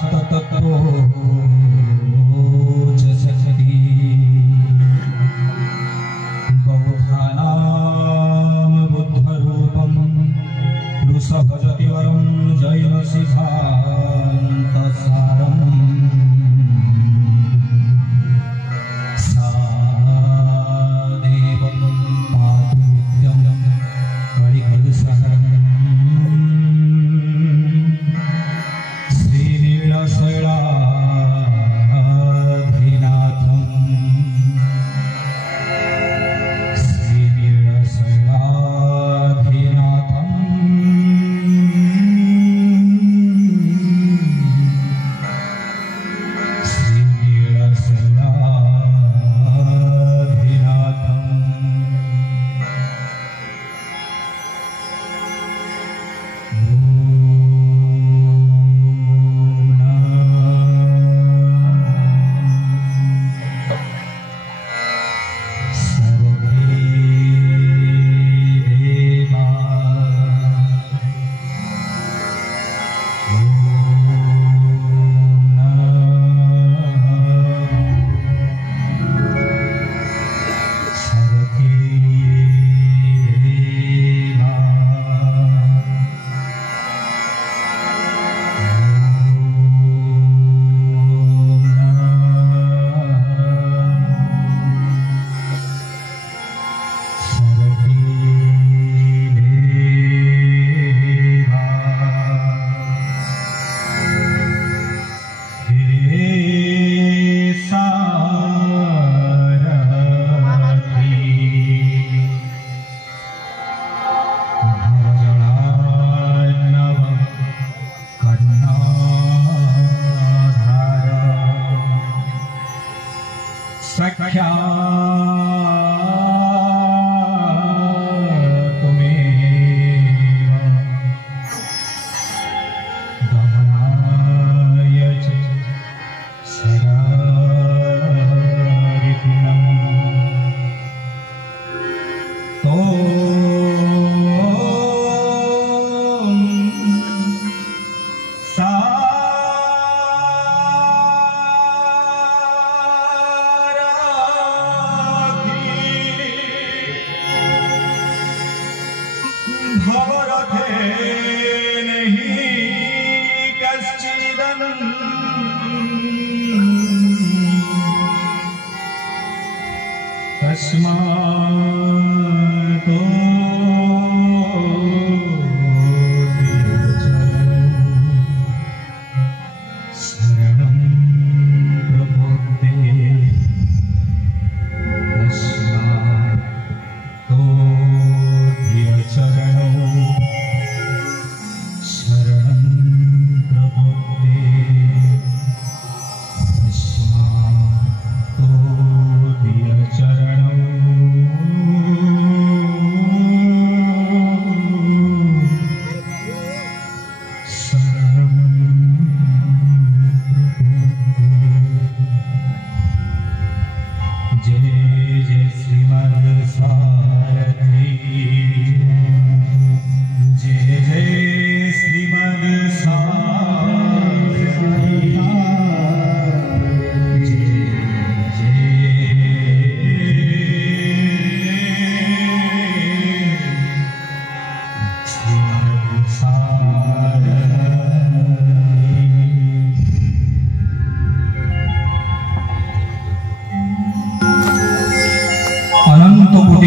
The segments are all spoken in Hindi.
सप्ततत्त्वोच शक्ति बौद्धानां बुद्धरूपं वृषभजतिवरं जैनसिद्धान्तसारम् सादेवं पातु नित्यं कलिकलुषहरम्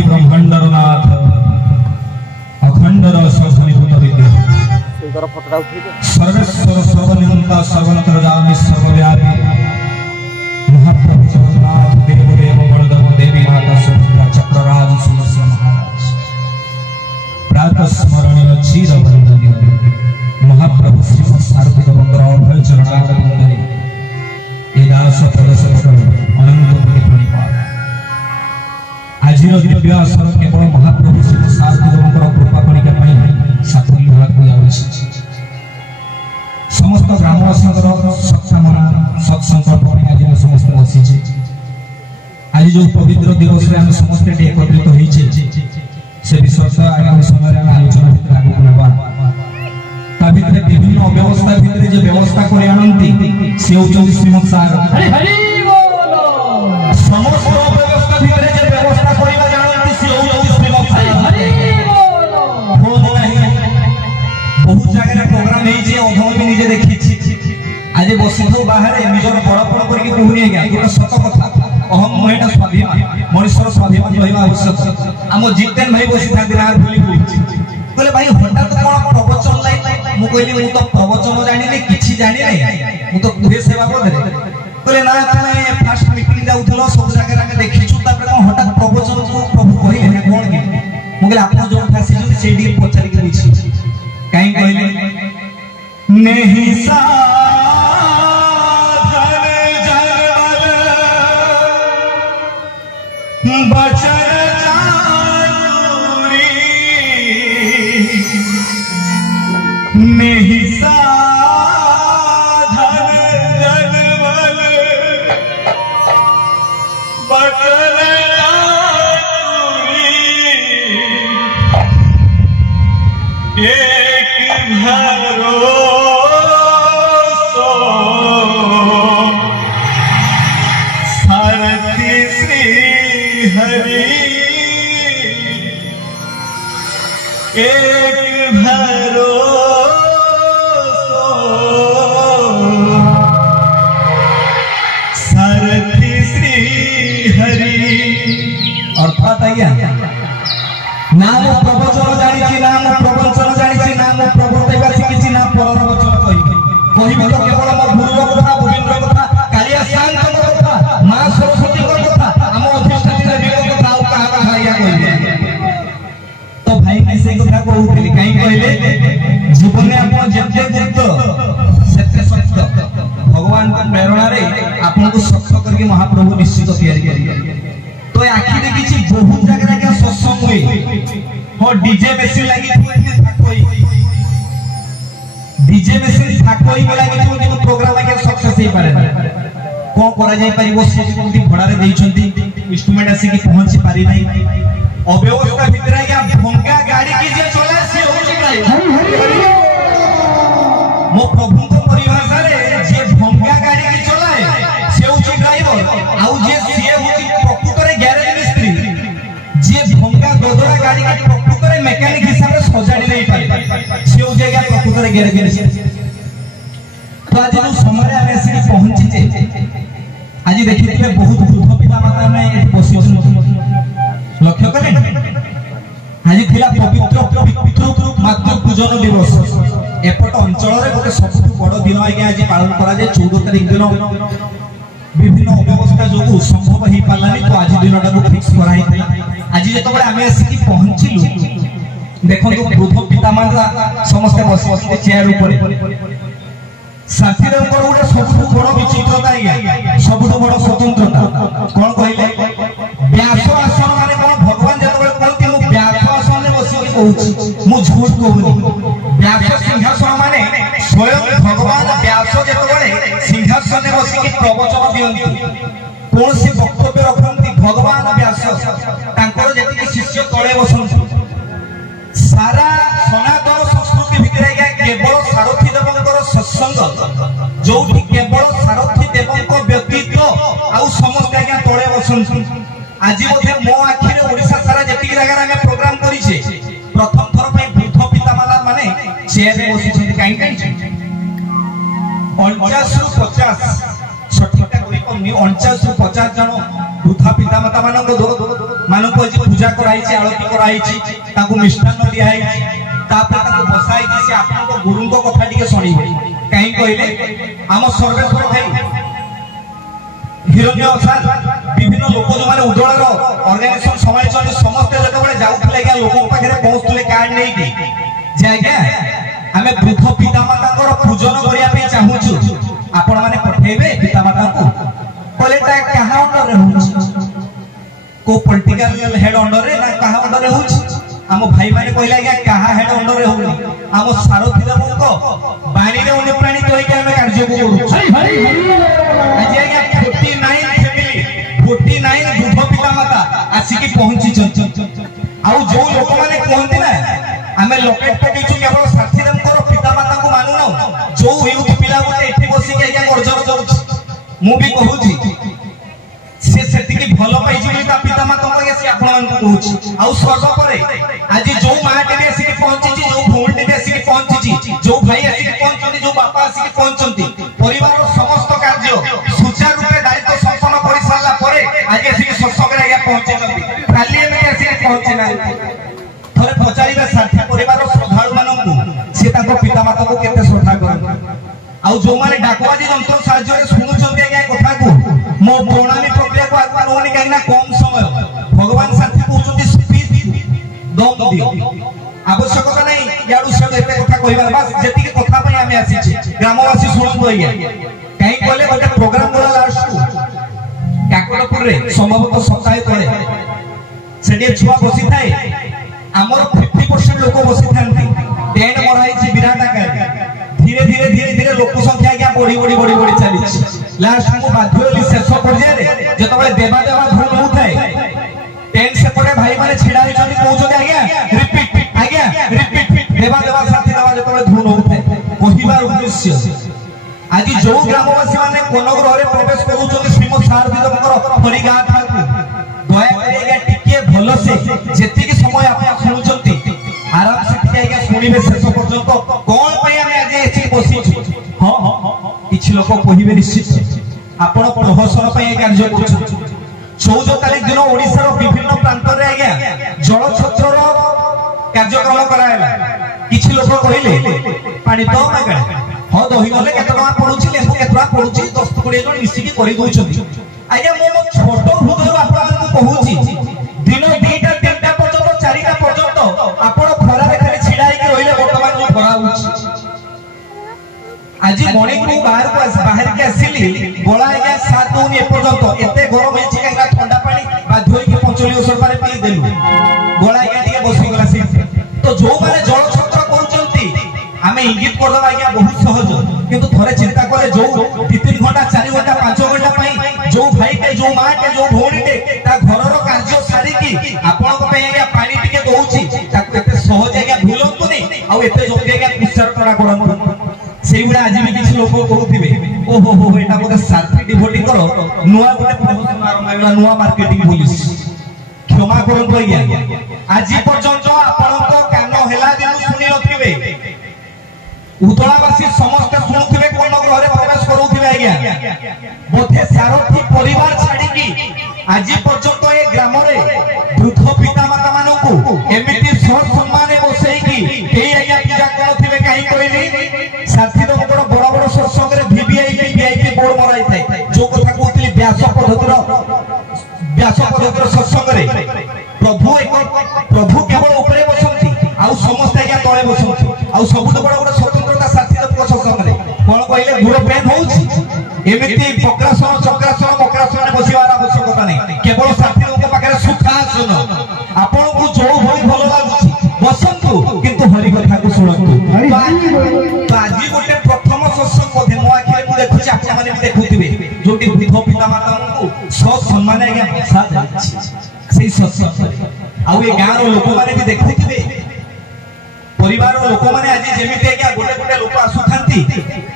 ब्रह्मांडनाथ अखंड रसभूत विद्या सर्वेश्वर सर्वनियंता सर्वंतर्यामी सर्वव्यापी महाप्रभु जगन्नाथ देवदेव बलदेव देवी माता सुभद्रा चक्रराज सुदर्शन महाराज प्रातः स्मरणीय चिर वंदनीय महाप्रभु श्री सार्वभौम अभय चरणारविंदे ये दास प्रदर्शक अनंत प्रणिपात आजिर दिव्य आसन केवल महाप्रभु श्री सार्वभौम कृपा कणिका सातरी भाग समस्त ग्रामवासीଙ୍କର सत्कामना सत्संकल्प आज समस्त बसी आज जो पवित्र दिवस आम समस्त एकत्रित होइछे से विषय आगामी समय आलोचना भितर आगे बढ़वा ता भितर विभिन्न अव्यवस्था भितर जे व्यवस्था कर आनंती से होचंती श्रीमंत सार हरि हरि बोल समस्त व्यवस्था भितर जे व्यवस्था करबा जानंती से होचंती श्रीमंत सार हरि बोल फोन नहीं बहुत जगह प्रोग्राम है जे अधम भी निजे देखि आज बसिथो बाहर निजर बड़पण करके कहूनी आज्ञा गोटे सत कथा अहम महिला स्वाभिमान मनुष्यर स्वाभिमान रहा आवश्यक आम जितेन भाई बसी था भूली कहले भाई हठात कौन प्रवचन लाइन मु कहली मु तो प्रवचन जानी किछि जानी मु तो कुहे सेवा करे कहले ना तुम फास्ट मीटिंग जाउथलो सब जगह में देखिछु तापर कौन हठात प्रवचन को प्रभु कहले ना कोन के मु कहले आपन जो फासी जो सेडी पछारी के बुझी काई कहले नहीं सा बचन जानुरी नहीं साधन जनमल बचन जानुरी एक भरोसो सारथी श्री हरि एक भरोसो सारथी श्री हरि अर्थात आज्ञा नाम प्रवचन जानी नाम प्रवचन जानी नाम प्रवर्तैबा शिखिछि ना परर वचन कहिबे तो केवल मो गुरुर कथा गोविंदर कथा कालिया शांत कथा मां सरस्वती कथा हम अधिष्ठात्री देवी कथा आ कहा कहा या कहिबे तो भाई कैसे कथा कहउतली काई कहले जीवन में आपण जेते गुप्त सत्य सत्य भगवान का प्रेरणा रे आपन को सत्य करके महाप्रभु निश्चित तैयारी करिए तो आखि देखिछि बहुत जगह के सत्संग हुए हो डीजे मेसिन लागि कोई डीजे मेसिन थाकोई गला कि किंतु प्रोग्राम के सक्सेस हे पारे को करा जाय परिबो से कोंती भडा रे देइछंती इंस्ट्रूमेंट आसी कि पहुंची पारि नै अव्यवस्था भितर या भंगा गाड़ी की जे चला से होची काय मो प्रभु को परिभाषा रे जे भंगा गाड़ी की चलाए से होची ड्राइवर आउ जे सीए होची प्रकृत रे गैरेज मिस्त्री जे भंगा गोदरा गाड़ी की प्रकृत रे मैकेनिक हिसाब रे सजाडी नै पारे से हो जाएगा प्रकृत रे गैरेज मिस्त्री तो आज जो समय रे आसी पहुंची जे आज देखिथिबे बहुत वृद्ध पिता माता में बसी लक्ष्य करें आज थिला पवित्र पितृ मातृ पूजन दिवस एपट अंचल रे गोटे सबसे बड़ दिन आज्ञा आज पालन करा जे 14 तारिख दिन विभिन्न अव्यवस्था जो संभव ही पालानी तो आज दिनटा को फिक्स कराई आज जेतबे आमे आसी पहुंचिलु देखो तो वृद्ध पिता माता समस्त बसी चेयर ऊपर साथीरे ऊपर गोटे सबसे बड़ विचित्रता आज्ञा सबसे बड़ स्वतंत्रता कोन कहले व्यास आसन माने कोन भगवान जेतबे कहती मु व्यास आसन रे बसी कहूची मु झूठ कहूनी व्यास सिंहासन माने स्वयं भगवान व्यास जेतबे सिंहासन रे बसी प्रवचन दियंती कोन से वक्तव्य रखंती भगवान व्यास तांकर जेति शिष्य तळे बसंती सारा सनातन संस्कृति भितर केवल सारथी देवंकर सत्संग जो केवल सारथी देवंक व्यतीत आउ समस्त आज्ञा तळे बसंती आज मधे मो आखिरे ओडिसा सारा जेति जगह में प्रोग्राम करिछे प्रथम थर पे वृद्ध पितामाता माने चेयर रे बसिछन्ती काई 49 रु 50 सठिकटा करि कमी 49 रु 50 जन वृद्ध पितामाता मानको आज पूजा कराइछि आरती कराइछि ताकू मिष्ठान दिया है तापर ताकू बसाई कि से आपन को गुरु को कथा टिके सुनिबे काई कहले हम सर्वेश्वर भाई हिरण्य असाद विभिन्न लोक जो माने उदळर ऑर्गेनाइजेशन समाजन समस्त जगह जाउथले क्या लोक पाखरे पहुंचले कार्ड नै कि जे आज्ञा हमें वृद्ध पितामाता को पूजन करिया पे चाहूछु आपण माने पठेबे पितामाता को कोलेटा कहा अंडर रे होछ को पॉलिटिकल हेड अंडर रे ना कहा अंडर रे होछ हम भाई माने कहला क्या कहा हेड अंडर रे होनी हम सारथी देव को बाणी रे उन्ने प्राणी तोई के हमें कार्य को करू हरि हरि आज आज्ञा 49 वृद्ध पितामाता आसिकी पहुंची आउ जो लोक माने कहंती ना हमें लोकेट पकेछु केवल साथी देव को पितामाता को मानु न जो युथ पिला बसी के आज्ञा अर्जन करूछि मु भी कहूछि से सेतिकी भलो पाइछि बोली ता पिता माता को से आपण मान कहूछि आ सर्वपरे आज जो माटी में आसी पहुंची जो भूमि में आसी पहुंची जो भाई आसी पहुंचନ୍ତି जो बापा आसी पहुंचନ୍ତି परिवार समस्त कार्य सुचारू रूपे दायित्व संपन्न करि साला परे आज आसी सत्संग रे पहुंचନ୍ତି खाली में आसी पहुंची ना थरे पचारिबा साथी परिवार श्रद्धालु माननकु से ताको पिता माता को केते श्रद्धा करन आउ जो माने डाकवाजी जंत्र साहाय्य रे सुनुचନ୍ତି आज्ञा कथा को मो प्रणामी प्रक्रिया को आत्मा रोनी काइना कम समय भगवान साथी कहउचନ୍ତି स्पीड दम दियो आवश्यकता नहीं याडू से एते कथा कहिबार बस जेतिके कथा पई आमे आसी ग्रामवासी सुनंतो आज्ञा काई कहले गोटे प्रोग्राम बोला लास्ट को काकड़पुर रे संभवतः सप्ताह तळे सेडी छुआ बसी थाए हमर 50% लोक बसी थांती टेंट मराई छि विराट आकार धीरे लोक संख्या क्या बढ़ी चली लास्ट को बाध्य होली शेष पर्याय रे जतबे देवा धूम होताए टेंट से पड़े भाई माने छिड़ा होचनी कहउछते आज्ञा रिपीट देवा साथी देवा जतबे धूम होताए कहिबार उद्देश्य आज जो ग्रामवासी माने कोनगर रे प्रवेश करूछनी श्रीमद शारदीदेवकर हरिगाथा को दया करिया टिके भलो से जेतिकी समय आपण सुनुचंती आराम से टिके आज्ञा सुनिबे शेष पर्यंत कोन पई हम आज एछि बसी हां किछि लोक कहिबे निश्चित आपण प्रहसन पई कार्य करछु 14 तारिख दिन ओडिसा रो विभिन्न प्रांत रे आज्ञा जल छत्र रो कार्यक्रम करायला किछि लोक कहिले पानी तो मागा हां दही गले केते टका पडुछि लेबु केते टका पडुछि 10 20 जन मिसिकी करि दोछथि आज्ञा मो छोट हृदय आपण को कहूछि दिन 2टा 3टा पर्यंत 4टा पर्यंत आपण खरा रे खाली छिडाई के रहिले वर्तमान जो खरा होछि आज मॉर्निंग को बाहर के आसिली गोला आज्ञा 7 दूनी ए पर्यंत एते गरम हेछि कांगा ठंडा पानी बाध्य के 45 वर्ष पारे पी देलु गोला आज्ञा टिके बसी गला से तो जो माने जल छत्र करूचंती हमें इंगित कर दबा आज्ञा बहुत सहज किंतु थोड़े चिंता करे जो 2-3 घंटा 4 घंटा 5 घंटा पई जो भाई के जो मां के जो भौणी के ता घर रो कार्य सारी की आपण को पई आज्ञा पानी टिके दोउची ताको एते सहज आज्ञा भूलंतु नहीं आ एते जल्दी आज्ञा विचार करा करन सेइबडा आज भी किछ लोक कहउथिबे ओहो हो एटा बोले साथी डिभोटी करो नुवा गोटे प्रमोशन आरंभ हैला नुवा मार्केटिंग पुलिस क्षमा करन आज्ञा आज पर्यंत आपण को कान हेला दिन सुनि नथिबे उतलावासी समस्त सुनुथिबे कोन घरे प्रवेश करूथिबे आज्ञा बोथे सारथी परिवार छाडी की आज पर्यंत ए ग्राम रे वृद्ध पिता माता मानकु एमिति सम्माने बसई की के आज्ञा पूजा करथिबे काई कहली साथी तो बड़ सत्संग रे वीवीआईपी बोर्ड मराई थाए जो कथा कहउतली व्यास पद्धतिर सत्संग रे प्रभु केवल ऊपरे बसंती आउ समस्त आज्ञा तळे बसंती आउ सबुठ बड़ स्वतंत्रता साथी तो सत्संग रे कोन कहले गुरु प्रेम होउची एमिति पक्रासन चक्रासन मकरासन बसिवार आवश्यकता नहीं केवल साथी लोक पाखरे सुखासन आपण को जो होई भलो लागुची बसंतु किंतु हरि कथा को सुनंतु तो आज गोटे प्रथम सत्संग मध्ये मो आखिरे मु देखुची आपण माने भी देखुथिबे जोटी वृद्ध पिता माता को सम्मान आज्ञा भाषा जाछि सेही सत्संग आउ ए गाँव रो लोक माने भी देखुथिबे परिवार लोक माने आज जेमिते आज्ञा गोटे गोटे लोक आसुथांती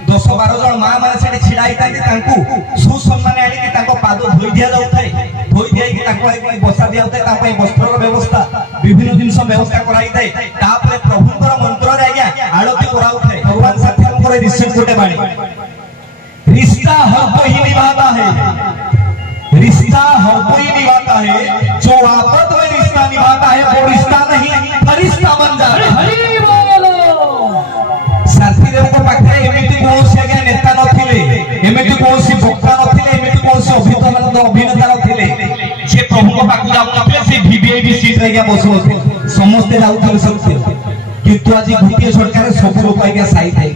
10-12 जन मां माने सेठी छिडाई तांती तांकू सुसम्मान आनी कि तांको पाद धोई दिया जाउथाय धोई दिया कि तांको आइ बसा दिया जाउथाय तापय वस्त्र रो व्यवस्था विभिन्न दिन सब व्यवस्था कराई थाय तापरे प्रभुकर मंत्र रे आज्ञा आरती कराउथाय भगवान साथी रे रिसेंट गोटे बाणी रिश्ता हर कोई निभाता है रिश्ता हर कोई निभाता है जो आपस में रिश्ता निभाता है वो रिश्ता नहीं फरिश्ता बन जाता है हरि बोलो साथी देव को पाखरे एमिति कोनसी आज्ञा नेता नथिले एमिति कोनसी वक्ता नथिले एमिति कोनसी अभिनेता नथिले से प्रभु को पाखु जाउथले से वीवीआईपी सीट रे बसो समस्त जाउथले सत्य किंतु आज गोटे सरकार सब लोक आज्ञा साई थाई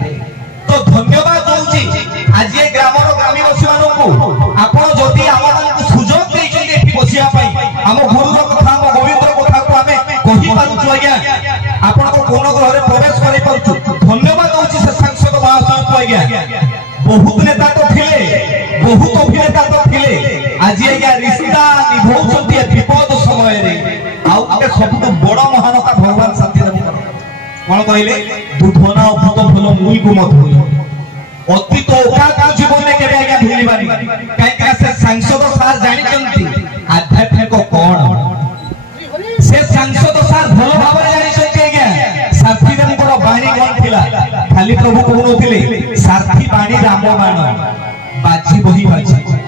तो धन्यवाद दउची आज ये ग्रामर ग्रामीवासी मानकु आपण जदी आमानकु सुजोग दैछन्ती एठी बसिया पई हम गुरुर कथा हम गोविंदर कथा को हमें कहि पारुछु आज्ञा आपण को कोन घरे प्रवेश करि पारुछु धन्यवाद दउची से सांसद महाशय को आज्ञा बहुत नेता तो थिले बहुत अभिनेता तो थिले आज आज्ञा रिश्ता निभौछन्ती विपद समय रे आउ के सबको बड़ महानता भगवान साथी देव कोन कहले दूध ना भूत फल मुई को मत होई अतीत औकात जीवन में केबे आज्ञा भूली बानी काई से सांसद सार जानि चंती आध्यात्मिक कोण से सांसद सार भलो भाव जानि चंती आज्ञा सारथी देवकर बाणी कोन थिला खाली प्रभु कहउथिले सारथी बाणी राम बाण बाजी बही बाजी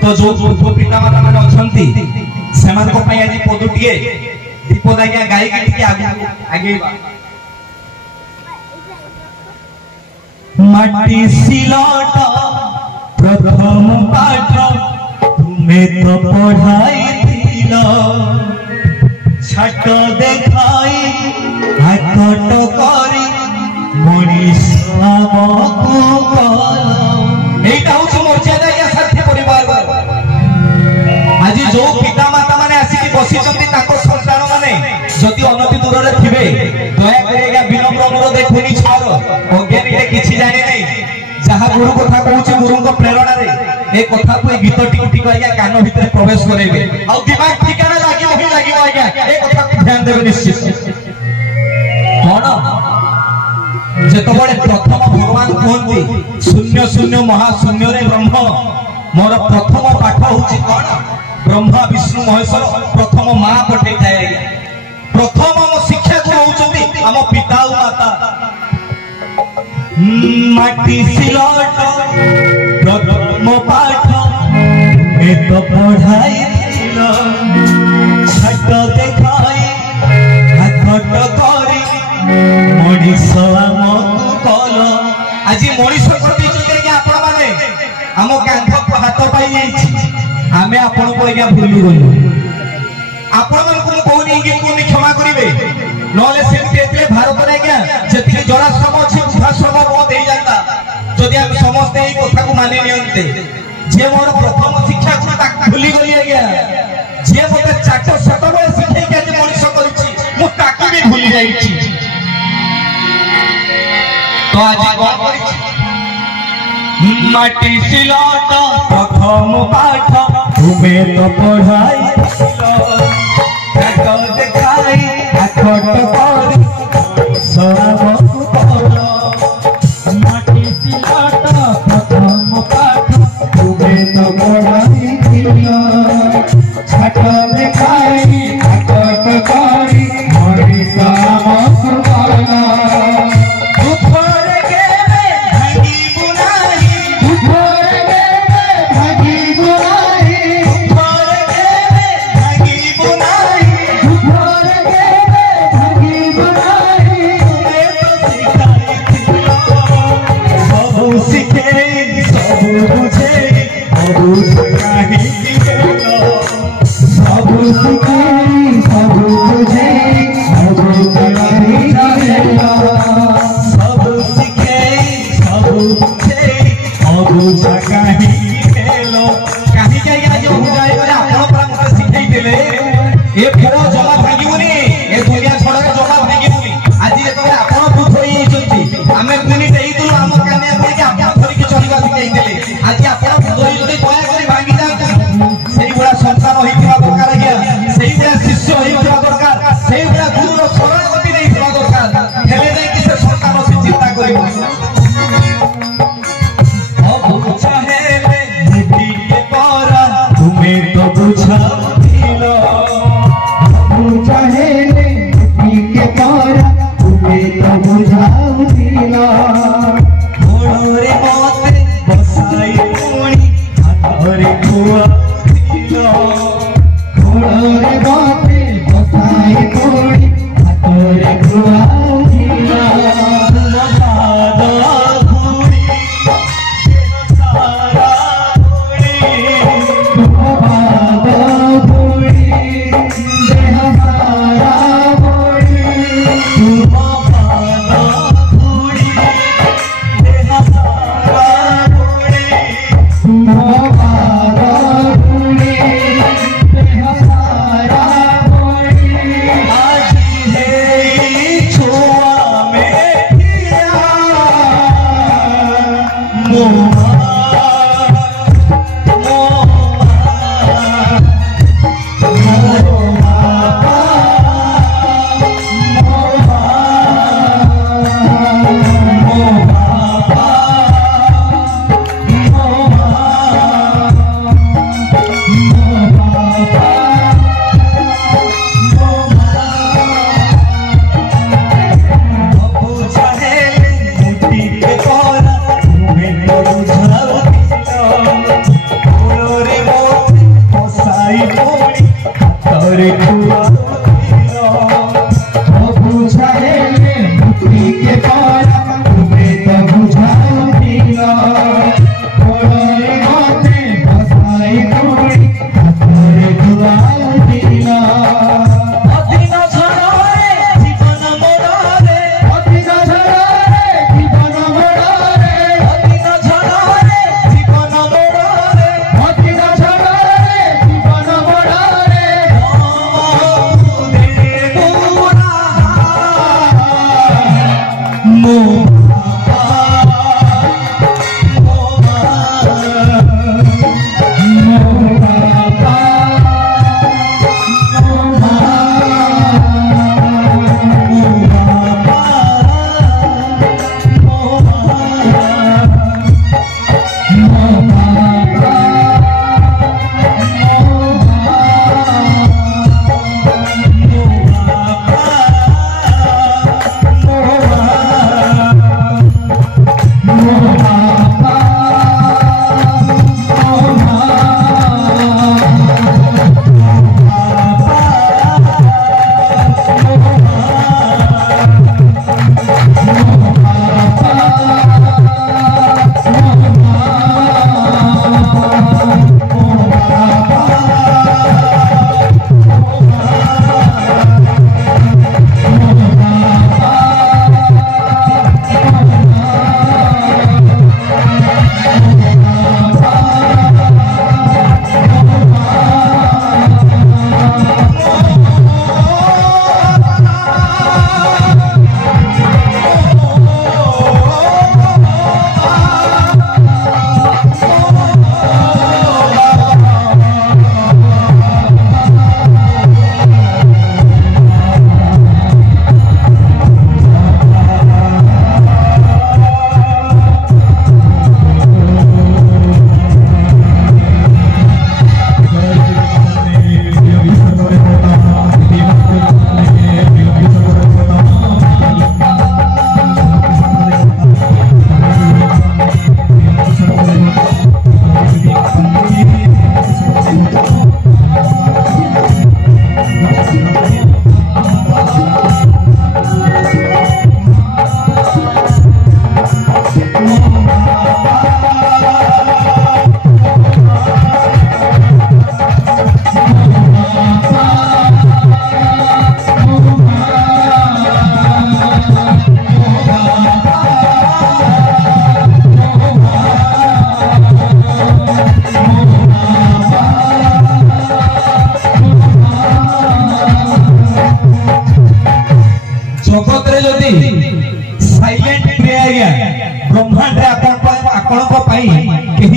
तो जो पूर्व पिता माता माने अछंती सेमान को पई आज पदुटिए दीपद आज्ञा गाई के आगे माटी सिलट प्रथम पाठ तुम्हें तो पढ़ाई दिल छाट देखाई हाथ करी मनीष मर्यादा या साथी परिवार आज जो पिता माता माने आसिक बसी संतान माने जदि अनति दूर रे थिबे दया करेगा विनम्र अनुरोध देखुनी छार अज्ञानी किछि जानि नै जहा गुरु कथा कहूचे गुरु को प्रेरणा रे ए कथा को गीत टिकु टिकु आज्ञा कान भीतर प्रवेश करेबे आ दिमाग ठिकाना लागिबो आज्ञा ए कथा को ध्यान देबे निश्चित कोन जेतबळे प्रथम भगवान कहंती शून्य शून्य महाशून्य रे ब्रह्म मोर प्रथम पाठ होची कोन ब्रह्मा विष्णु महेश्वर प्रथम मां पठे थाए प्रथम हम शिक्षा को होउचंती हम पिता और माता माटी सिलट प्रथम पाठ ए तो पढ़ाई दिल छट देखाई हाथ करी मनीष आमको कल आज मनीष कर दैछते कि आपण माने हम कांध को हाथ पाई जाईछि आमे आपण को आज्ञा भूली गलु आपण मन को कोनी कि कोनी क्षमा करिवे नले सेते एतले भारत रे आज्ञा जति जराश्रम अछि वृद्धाश्रम बहुत हे जाता जदि हम समस्त एई कथा को मानि नियंते जे मोर प्रथम शिक्षा को ताक भूली गली आज्ञा जे मते चाट सतबे शिखे के जे मनीष करिछि मु ताकी भी भूली जाईछि तो आज कौन करिछि माटी सिलट प्रथम पाठ तुम्हें तो पढ़ाई हाथ देखाई हाथ करी सबको कल माटी सिलट प्रथम पाठ तुम्हें तो पढ़ाई छाट देखाई हाथ करी मनीष आमको कल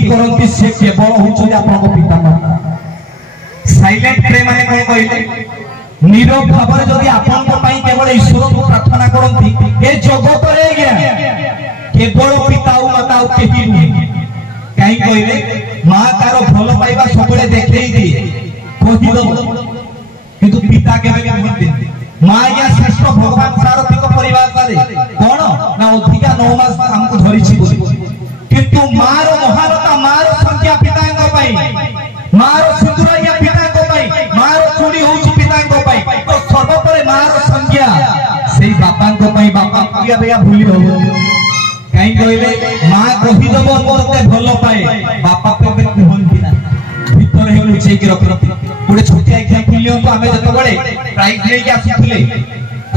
करती से केवल होचो आपन पितामाता साइलेंट प्रे माने कोन कहले नीरव भाव जदि आपन पई केवल ईश्वर को प्रार्थना करंती ए जगत रे गया केवल पिता और माता केही नहीं काई कहले मां तारो भलो पाइबा सबले देखै दी कहि दो किंतु पिता केबे कहते मां या श्रेष्ठ भगवान सारथिक परिवार सारे कोन ना अधिका 9 मास हमको धरि छी किंतु मारो महारता मारो संख्या पितांग पाई मारो सिंदूरिया पितांग पाई मारो चूड़ी होची पितांग पाई तो सर्वपरे मारो संख्या सेई बापांग पाई बापा किया बेया भूली हो काई कहले मां कहि दबो मोते भलो पाए बापा पे कहंती ना भीतर हे लुचै कि रख गोटे छोटिया एग्जांपल लियो तो हमें जतो बळे प्राइज ले के आसीथिले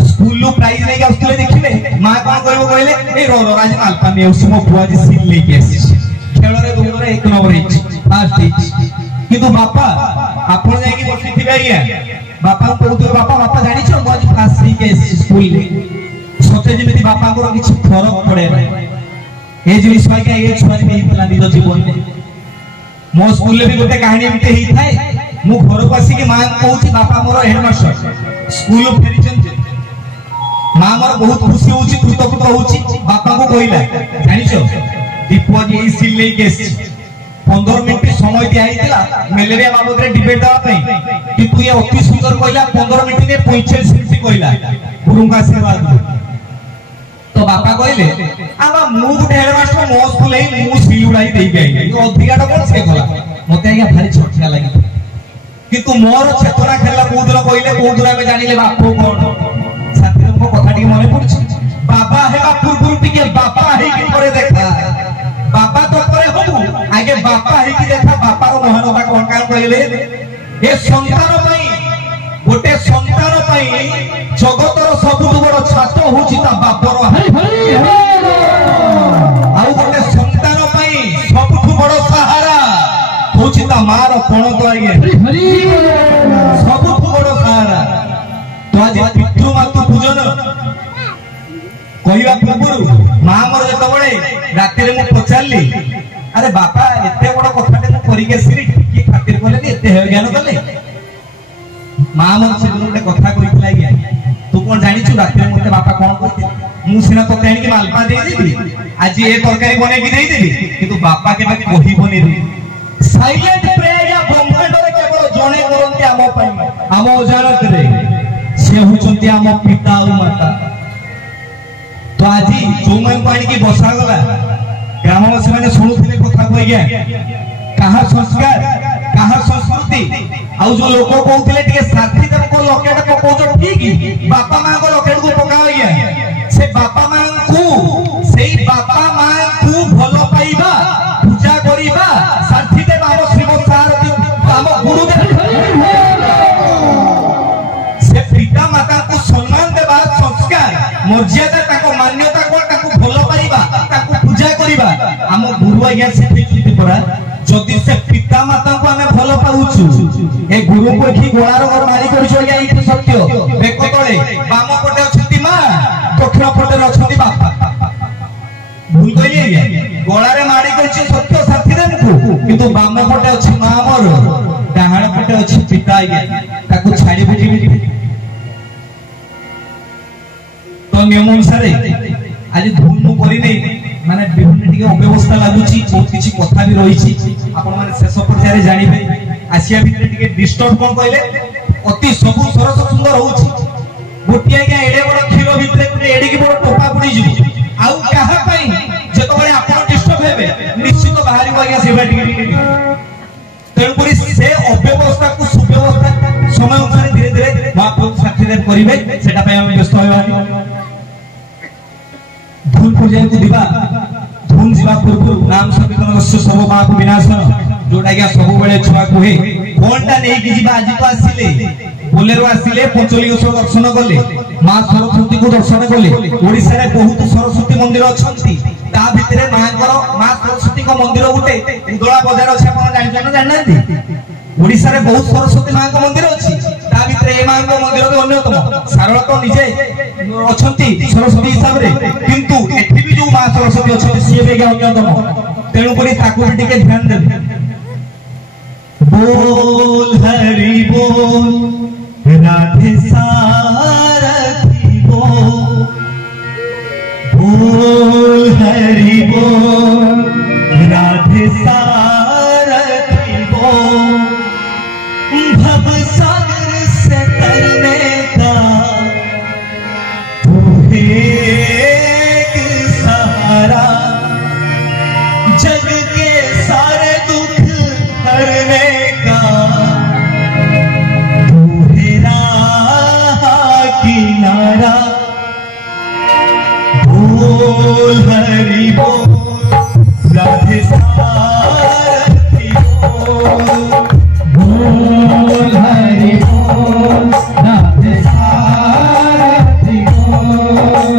स्कूल लो प्राइज ले के आसीथिले देखिले मां कोन कहबो कहले ए रो रो आज मालपा ने उसी मो बुआ जी सील ले के आसी खेल रे दौड़ रे 1 नंबर हिच फर्स्ट हिच किंतु बापा आपण जाय कि बसी थिबे आया बापा को कहतो बापा बापा जानि छ बुआ जी फर्स्ट सी के स्कूल ले सोचे जेमिति बापा को किछ फरक पड़े ना ए जिनिस भाई के ए छुआ भी हितला निज जीवन में मो स्कूल ले भी गोटे कहानी एमते ही थाए मु घर को आसी के मां कहूची बापा मोर हेडमास्टर स्कूल फेरी चंजे मां मोर बहुत खुशी होची कृतज्ञ होची बापा को कहला जानि छ दीपवा जी ए सील ले के 15 मिनिट समय दिया हितला मलेरिया बाबत रे डिबेट दवा पई कि तू ये अति सुंदर कहला 15 मिनिट ने 45 मिनिट कहला गुरुंगा आशीर्वाद तो बापा कहले आबा मु गुटे हेडमास्टर मो स्कूल हे मु सील उड़ाई देई गई तो अधिकाटा कोन से कला मते आज्ञा भारी छोटिया लागि किंतु मोर चेतना खेला बहुत दिन कहले में जानिले बापू कोन साथी को कथाटी मने पड़छ बाबा हेबा पूर्व टिके बापा हे कि करे देखा बापा तो करे हो आगे बापा हे कि देखा बापा को महानता कोन कान कहले ए संतान पई गोटे संतान पई जगतर सबुठ बड़ छातो होची ता बापर हरि हरि आ गोटे संतान पई सबुठ बड़ सहारा होची ता मार कोन तो आगे हरि हरि सबुठ बड़ सहारा तो आज पितृ मातृ पूजन कहिबा पूर्व माँ मोर जेतबळे राति रे मु पचारली अरे बापा एते बड़ कथाटे मु करिके सिरी की खातिर कोले एते हे ज्ञान कले माँ मोर से गोटे कथा कहितला गया तू कोन जानि छु राति रे मते बापा कोन कहते मु सिना तो तेणी की मालपा दे देबी आज ए तरकारी बने की दे देबी किंतु बापा के कहि बने रे साइलेंट प्रेयर या ब्रह्मांड रे केवल जणे करंती आमो पई आमो जानत रे से हुचंती आमो पिता और माता तो आज जो मन पानी की बसा गला ग्रामवासी माने सुनुथिले कथा को गया कहा संस्कार कहा संस्कृति आउ जो लोक कहउथिले टिके साथी देव को लकेट को कहजो ठीक बापा मां को लकेट को पका गया से बापा मां को सेई बापा मां को भलो पाइबा पूजा करिबा साथी देव आम श्रीमत सारथी आम गुरुदेव से पिता माता को सम्मान देबा संस्कार मर्यादा ताको मान्यता को ताको भलो पाइबा ताको पूजा करिबा आम गुरु आज्ञा सिखैछि परा जदि से पिता माता को हमें भलो पाउछु ए गुरु को एठी गोळार घर मारी करछु आज्ञा ई सत्य बेक तळे बाम पटे अछंती मां दक्षिण पटे अछंती बापा भूल कइले आज्ञा गोळारे मारी करछु सत्य साथी रे मुको किंतु बाम पटे अछि मां मोर डाहाण पटे अछि पिता आज्ञा ताको छाडी बुझिबि तो नियम अनुसार आज धूम मु करी नै माने विभिन्न टिके अव्यवस्था लागुची बहुत किछि कथा भी रहिछि आपण माने शेष पर्याय जानिबे आसिया भितर टिके डिस्टर्ब कोन कहले अति सबु सरस सुंदर होउछि गोटिया के एडे बड़ खीरो भितर गुटे एडे की बड़ टोपा पड़ी जिवु आउ काहा पई जेतबळे आपण डिस्टर्ब हेबे निश्चित बाहरी गया सेबा टिके तेन परि से अव्यवस्था को सुव्यवस्था समय अनुसार धीरे धीरे महाप्रभु साक्षीदार करिवे सेटा पई हम व्यस्त होइबानी धूल पूजा को दिबा धूम जीवा पूर्व नाम संकीर्तन रस्य सर्व पाप विनाशन जोडा गया सब बेले छुआ कोहे कोनटा नै कि जीवा आज तो आसीले बोलेरो आसीले पंचलिंगेश्वर दर्शन करले मां सरस्वती को दर्शन करले ओडिसा रे बहुत सरस्वती मंदिर अछंती ता भितरे मां सरस्वती को मंदिर गुटे उदला बाजार अछि आपण जानि जाननांती ओडिसा रे बहुत सरस्वती मां को मंदिर अछि ता भितरे ए मां को मंदिर भी अन्यतम सारळ तो निजे अछंती सरस्वती हिसाब रे किंतु एठी भी जो मां सरस्वती अछंती सिए भी अन्यतम तेनु करी ताकू भी टिके ध्यान दे बोल हरि बोल राधे सारथी बोल हरि बोल राधे सारथी बोल भव सागर से तरने का तू एक सहारा जग के सारे दुख हरने का तू है राह किनारा बोल हरि बोल राधे सारथी बोल हरि बोल राधे सारथी बोल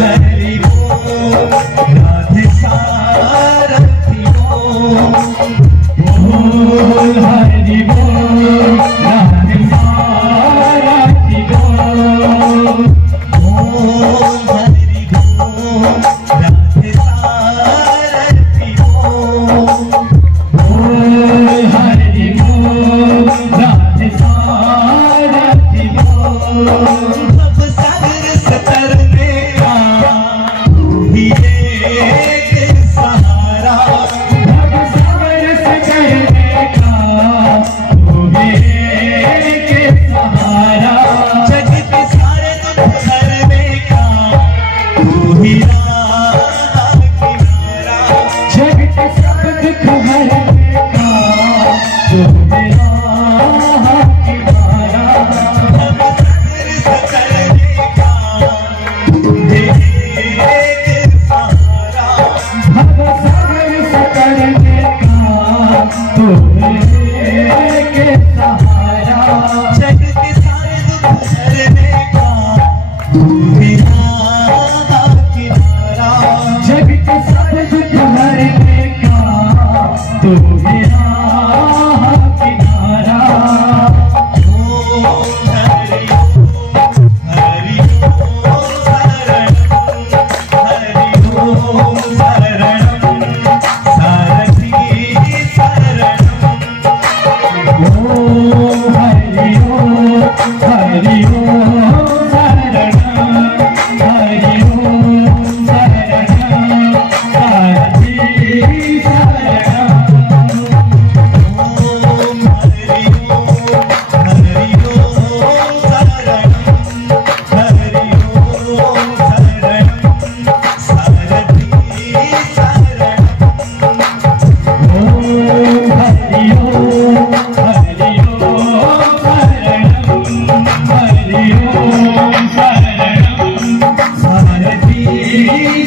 हरि बोल राधे सारथी बोल हरि बोल राधे सारथी बोल हरि बोल Hare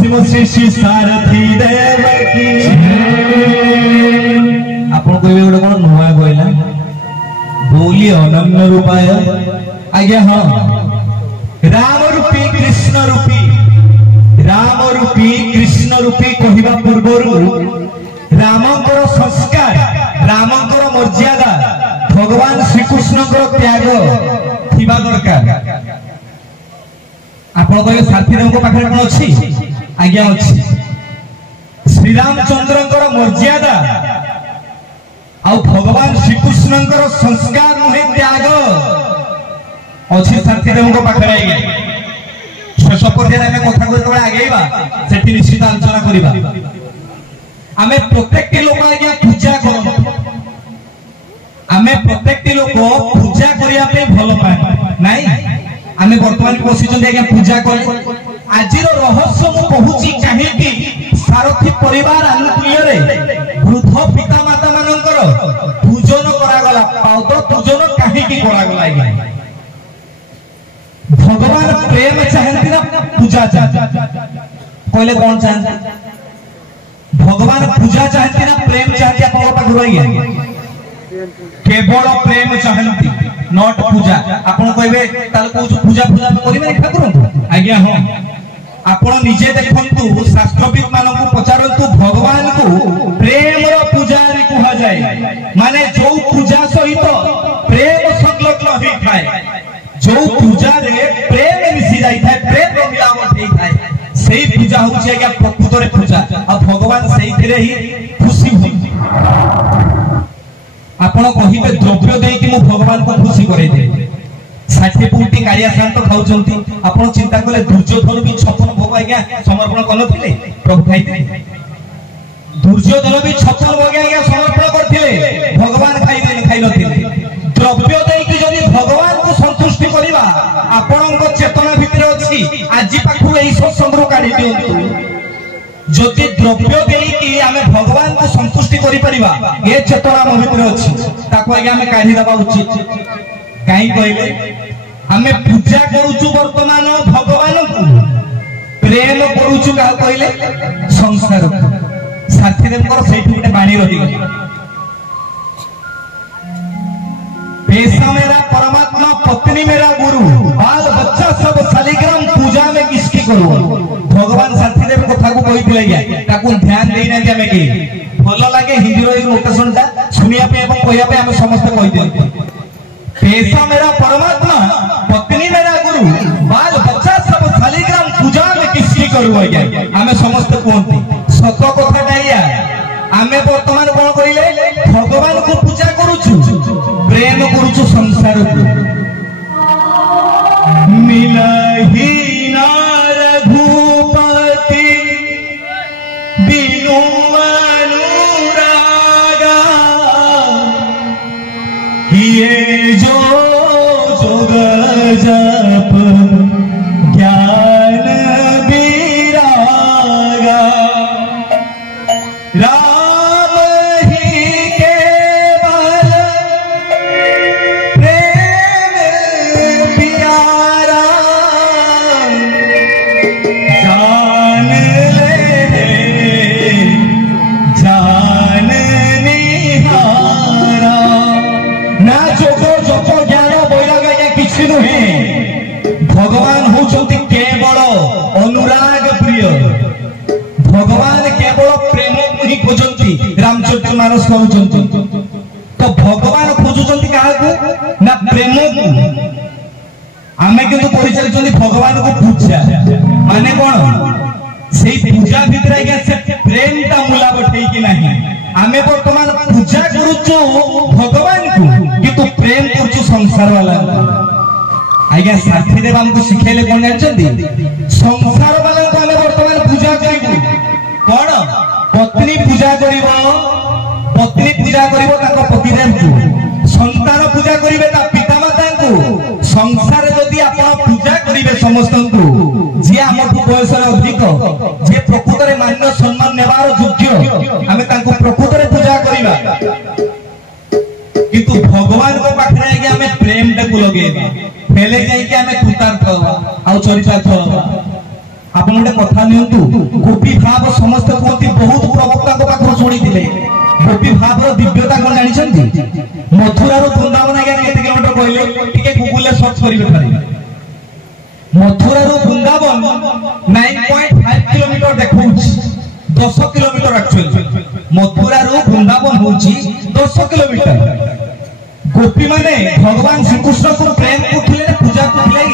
असीम श्री सारथी देव की आपन कहबे गोटे कोन नुआ कहला बोली अनन्य रूपाय आज्ञा हां राम रूपी कृष्ण रूपी कहिबा पूर्वरु रामकर संस्कार रामकर मर्यादा भगवान श्रीकृष्णकर त्याग थिबा दरकार आपण कहबे साथी देव को पाखरे कोन अछि आज्ञा अछि श्री रामचंद्रकर मर्यादा आ भगवान श्रीकृष्णकर संस्कार नुहे त्याग अछि साथी देव को पाखरे आज्ञा शेष पर्याय आमे कथा को आगेबा सेठी निश्चित आलोचना करिबा आमे प्रत्येक लोक आज्ञा पूजा करम आमे प्रत्येक लोक पूजा करिया पे भलो पाए नाही आमे वर्तमान बसिचंदे आज्ञा पूजा करे आजिर रहस्य मु कहूची काहे कि सारथी परिवार अनुकूल्य रे वृद्ध पिता माता मानकर पूजन करा गला पाद पूजन काहे कि करा गला आज्ञा भगवान प्रेम चाहती ना पूजा चाहती कहले कौन चाहती भगवान पूजा चाहती ना प्रेम चाहती आपन पाखु रही केवल प्रेम चाहती नॉट पूजा आपन कहबे ताल को पूजा करिबे ठाकुर आज्ञा हां आपन निजे देखंतु शास्त्रविद मानन को पचारंतु भगवान को प्रेम रो पुजारी कहा जाए माने जो पूजा सहित प्रेम संलग्न होई थाए जो पूजा रे प्रेम मिसी जाई थाए प्रेम रो मिलावट हेई थाए सेही पूजा होछि आज्ञा प्रकृत रे पूजा आ भगवान सेही थिरे ही खुशी होई आपण कहिबे द्रव्य देई कि मु भगवान को खुशी करे दे 60 पुटी कालिया शांत खाउचंती आपण चिंता कले दुर्योधन भी 56 भोग आज्ञा समर्पण करनथिले प्रभु खाइते दुर्योधन भी 56 भोग आज्ञा समर्पण करथिले भगवान खाइ नथिले द्रव्य देई कि जदी भगवान को संतुष्टि करिबा आपनक चेतना भितर अछि आजि पाखु एई सत्संग काढी दियंतु जति द्रव्य देई कि आमे भगवान को संतुष्टि करि परिबा ए चेतना म भितर अछि ताको आगे आमे काढी दबा उचित काई कहले आमे पूजा करूछु वर्तमान भगवान को प्रेम करूछु का कहले संसार साथी देवकर सेठी गुटे बाणी रही गला पैसा मेरा परमात्मा पत्नी मेरा गुरु बाल बच्चा सब शालिग्राम पूजा में किसकी करू भगवान साथी देव कथा को कहि दिले गया ताकू ध्यान देई ना जे के भलो लागे हिंदी रो नोटेशन ता सुनिया पे एवं कहिया पे हम समस्त कहि दियंती पैसा मेरा परमात्मा पत्नी मेरा गुरु बाल बच्चा सब शालिग्राम पूजा में किसकी करू आज्ञा हमें समस्त कहंती सत कथा डाइया आमे वर्तमान कोन करिले भगवान को पूजा करूछु प्रेम करूछु संसार को मिलहि ना रघुपति बिनु अनुरागा ये जो जोग जप ज्ञान विरागा राम ही केवल प्रेम प्यारा जान निहारा ना जोगो जोगो ज्ञान वैराग्य किछि नुहे भगवान होचंती केवल अनुराग प्रिय भगवान केवल प्रेम को ही खोजंती रामचरित मानस कहउचंती तो भगवान खोजुचंती काहा को ना प्रेम को आमे किंतु परिचरिचंती भगवान को पूजा माने कोन सेही पूजा भितर आज्ञा से प्रेम ता मुला बठेई कि नाही आमे वर्तमान पूजा करूचो भगवान को किंतु प्रेम करूचो संसार वाला आज्ञा साथी देव हमको सिखेले कोन जानचंती संसार वाला को आमे वर्तमान पूजा करिबो कोन पत्नी पूजा करिबो ताको पति देव को संतान पूजा करिवे ता पिता माता को संसार जदी आपण पूजा करिवे समस्त को जे हमको बयस रे अधिक जे प्रकृत रे मान सम्मान नेबार योग्य हमें ताको प्रकृत रे पूजा करिबा किंतु भगवान को पाखरे आगे हमें प्रेम टे को लगेबा पहले जाई के हमें कृतार्थ होबा आ चरितार्थ होबा आपण गोटे कथा नियंतु गोपी भाव समस्त कहते बहुत प्रवक्ता पाखर शुणी गोपी भाव दिव्यता कौन जानी मथुरा वृंदावन आज्ञा केते किलोमीटर कहले टिके गूगल रे सर्च करिवे मथुरा वृंदावन 9.5 किलोमीटर देखौछ 10 किलोमीटर एक्चुअली मथुरा वृंदावन होची 10 किलोमीटर गोपी माने भगवान श्री कृष्ण को प्रेम करथिले पूजा करथिले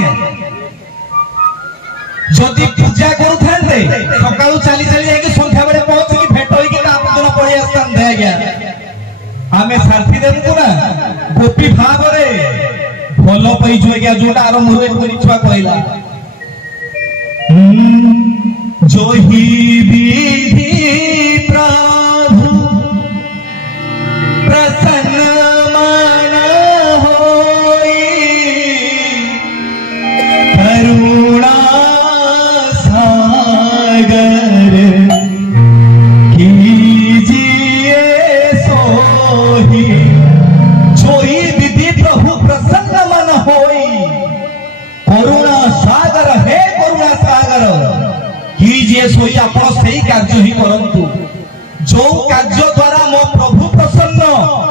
जदि पूजा करूथांते सकाळू चली चली जाके संध्या बेले पहुंच की भेट होई कि आपन पळी आस्तान दे गया आमे साथी देबु ना गोपी भाव रे भलो पई जो गया जोटा आरंभ होए कोनी छुआ कहला जो ही विधि प्रभु प्रसन्न मन होई करुणा सागर कीजिए सोही जो ही विधि प्रभु प्रसन्न मन होई करुणा सागर है करुणा सागर कीजिए सोई आपण सही कार्य ही करंतु जो कार्य द्वारा मो प्रभु प्रसन्न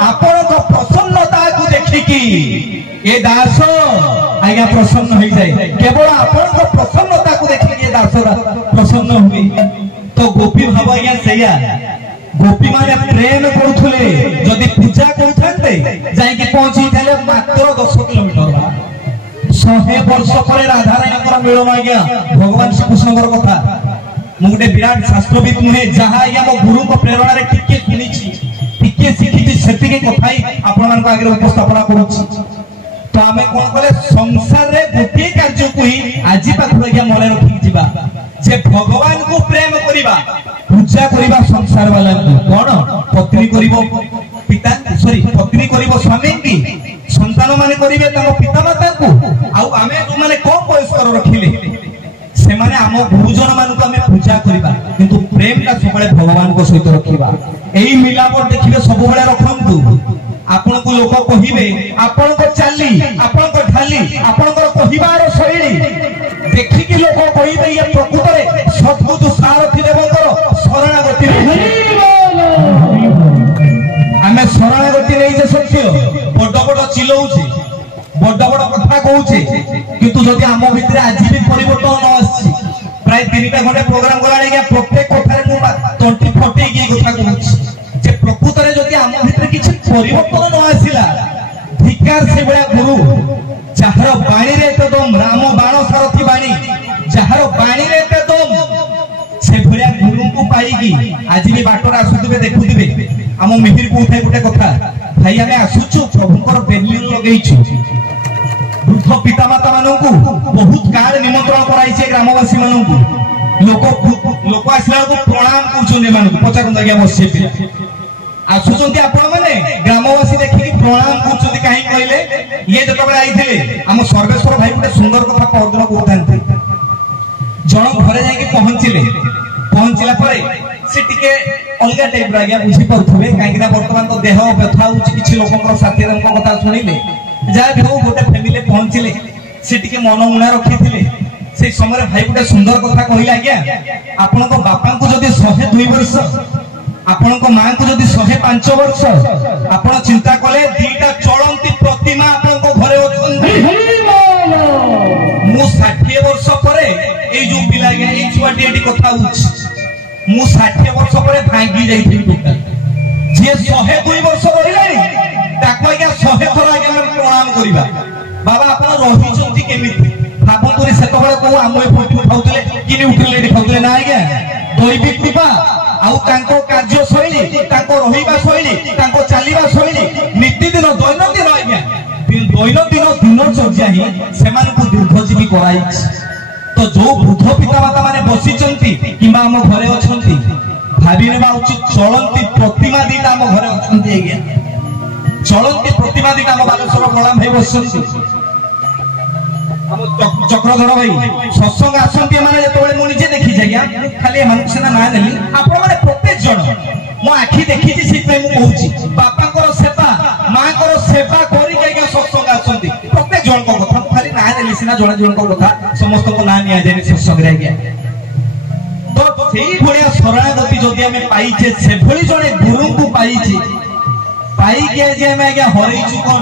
आपण को प्रसन्नता को देखिकी ए दास आज्ञा प्रसन्न हो जाए केवल आपण को प्रसन्नता को देखिकी ए दास प्रसन्न हुए तो गोपी भाव आज्ञा सैया गोपी माने प्रेम करुथुले जदि पूजा करूथांते जाई के पहुंची थाले मात्र 10 किलोमीटर 100 वर्ष पर राधा रानी मिलन आज्ञा भगवान श्री कृष्ण कथा मु गोटे विराट शास्त्रविद नुहे जहा आज्ञा मो गुरु को प्रेरणा रे टिके सुनिछि टिके सिखिछि सेतिके कथाई आपण मान आगे उपस्थापना करूछि तो आमे कोन कले संसार रे गोटे कार्य को ही आजि पाखु आज्ञा मने रखि जिबा जे भगवान को प्रेम करिबा पूजा करिबा संसार वाला को कोन पत्नी करिवो पिता सॉरी पत्नी करिवो स्वामी की संतान माने करिवे ताको पिता माता को आउ आमे जो माने कम बयस कर रखिले से माने आम गुरुजन मानक आमे पूजा करिबा किंतु प्रेम का सबले भगवान को सहित रखिबा एही मिलावट देखिबे सब बेले रखंतु आपण को लोक कहिबे आपण को चाली आपण को ढाली आपण को कहिबार शैली देखि कि लोक कहिबे ये प्रकृत रे सद्गुरु सारथी देवकर शरणागति आमे शरणागति नै जे सत्य बड़ बड़ चिलौछि बड़ बड़ कथा कहूचे किंतु जदि आम भितर आज भी परिवर्तन न आछि प्राय 3टा घंटे प्रोग्राम गलाणी गया प्रत्येक कथारे मु तंटी फटे की कथा कहूछि जे प्रकृत रे जदि आम भितर किछि परिवर्तन न आसिला धिकार से बडा गुरु जहार बाणी रे एकदम राम बाण सारथी बाणी जहार बाणी रे एकदम से भलिया गुरु को पाईगी आज भी बाटरा आसुथिबे देखुथिबे आम मिहिर को उठे गोटे कथा भाई आमे आसुछु प्रभुकर बेली लगेइछु वृद्ध पिता माता मानकु बहुत कार्ड निमंत्रण कराइछे ग्रामवासी मानकु लोक आसला को प्रणाम करछुने मानकु पचारन आज्ञा बसे आसुचंती आपण माने ग्रामवासी देखि प्रणाम करछुती काहे कहले ये जतबे आइथिले हम सर्वेश्वर भाई गोटे सुंदर कथा परदिन कहथांती जण घरे जाके पहुंचिला परे से टिके अलगा टाइप आज्ञा बुझी पाउथबे काहेकि वर्तमान तो देह व्यथा होछि किछि लोकंकर साथीरंक कथा सुनिले जा भी हो गोटे फैमिली पहुंचिले से टिके मन मुना रखिथिले से समय भाई गोटे सुंदर कथा कहिला आज्ञा आपण को बापा को जदी 102 वर्ष आपण को मां को जदी 105 वर्ष आपण चिंता कले दीटा चलंती प्रतिमा आपण को घरे अछन मु 60 वर्ष परे ए जो पिला गया ए छुआटी एटी कथा होछि मु 60 वर्ष परे भांगी जाइथि टोटल जे 102 वर्ष रहिलानी ताको आज्ञा 100 थर आज्ञा प्रणाम करिबा बाबा आपण रहि जंती केमिति भाबंतुरी सेतबळे को आमय फोटो उठाउतले किनि उठले एटी खाउतले ना आज्ञा दैविक कृपा आउ तांको कार्य शैली तांको रहिबा शैली तांको चालिबा शैली नित्य दिन दैनंदिन आज्ञा दैनंदिन दिनचर्या ही सेमान को दीर्घजीवी कराइछ तो जो वृद्ध पिता माता माने बसिचंती किबा हम घरे अछंती भाबी नेबा उचित चलंती प्रतिमा दीटा हम घरे अछंती आज्ञा चलंती प्रतिमा दीटा हम बालेश्वर प्रणाम भाई बसंती हम चक्रधर भाई सत्संग आसंती माने जेतबेले मु निजे देखि जाग्या खाली मन सेना ना नेली आपण माने प्रत्येक जण मो आखि देखि छि सिपे मु कहूची बापा को सेवा मां को सेवा करी के सत्संग आसंती प्रत्येक जण को कथा खाली ना नेली सेना जण जण को कथा समस्त को ना निया जाय सत्संग रे गया सेई भलिया शरणागति जदि आमे पाइछे से भली जने गुरु को पाइछे पाई के जे आमे आज्ञा हरैछु कोन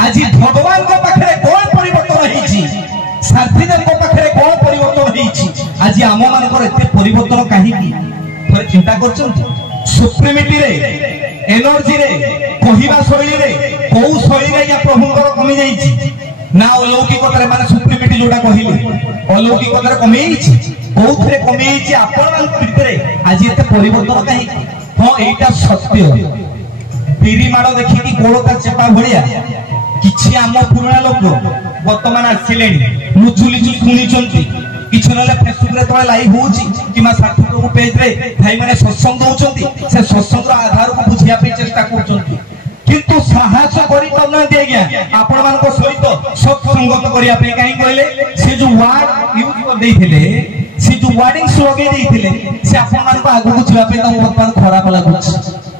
आज भगवान को पाखरे कोन परिवर्तन होईछि साथीदार को पाखरे कोन परिवर्तन होईछि आज आम मानकर एते परिवर्तन काहे की थोड़े चिंता करछन सुप्रीमिटी रे एनर्जी रे कहिबा शैली रे को शैली रे या प्रभुଙ୍କର कमी जाईछि ना अलौकिकतारे माने सुप्रीमिटी जोडा कहिली अलौकिकतारे कमी जाईछि कोथरे कमी जाईछि आपण मान भितरे आज एते परिवर्तन काहे हां एटा सत्य पीरी माड़ देखि कि गोळता चेपा भलिया किछि आम पुराना लोक वर्तमान आसिलेनी मुचुलिचु सुनिचंती किछु नले फेसबुक रे तळे लाइव होउची किमा साथुको पेज रे भाई माने सत्संग होउचंती से सत्संग रो आधार को बुझिया पे चेष्टा करचंती किंतु साहस करि पना दे गया आपण मान को सहित सत्संगत करिया पे काई कहले से जो वर्ड यूज कर देथिले से जो वर्डिंग लगे देथिले से आपण मान को आगु को जिया पे त वर्तमान खराब लागुची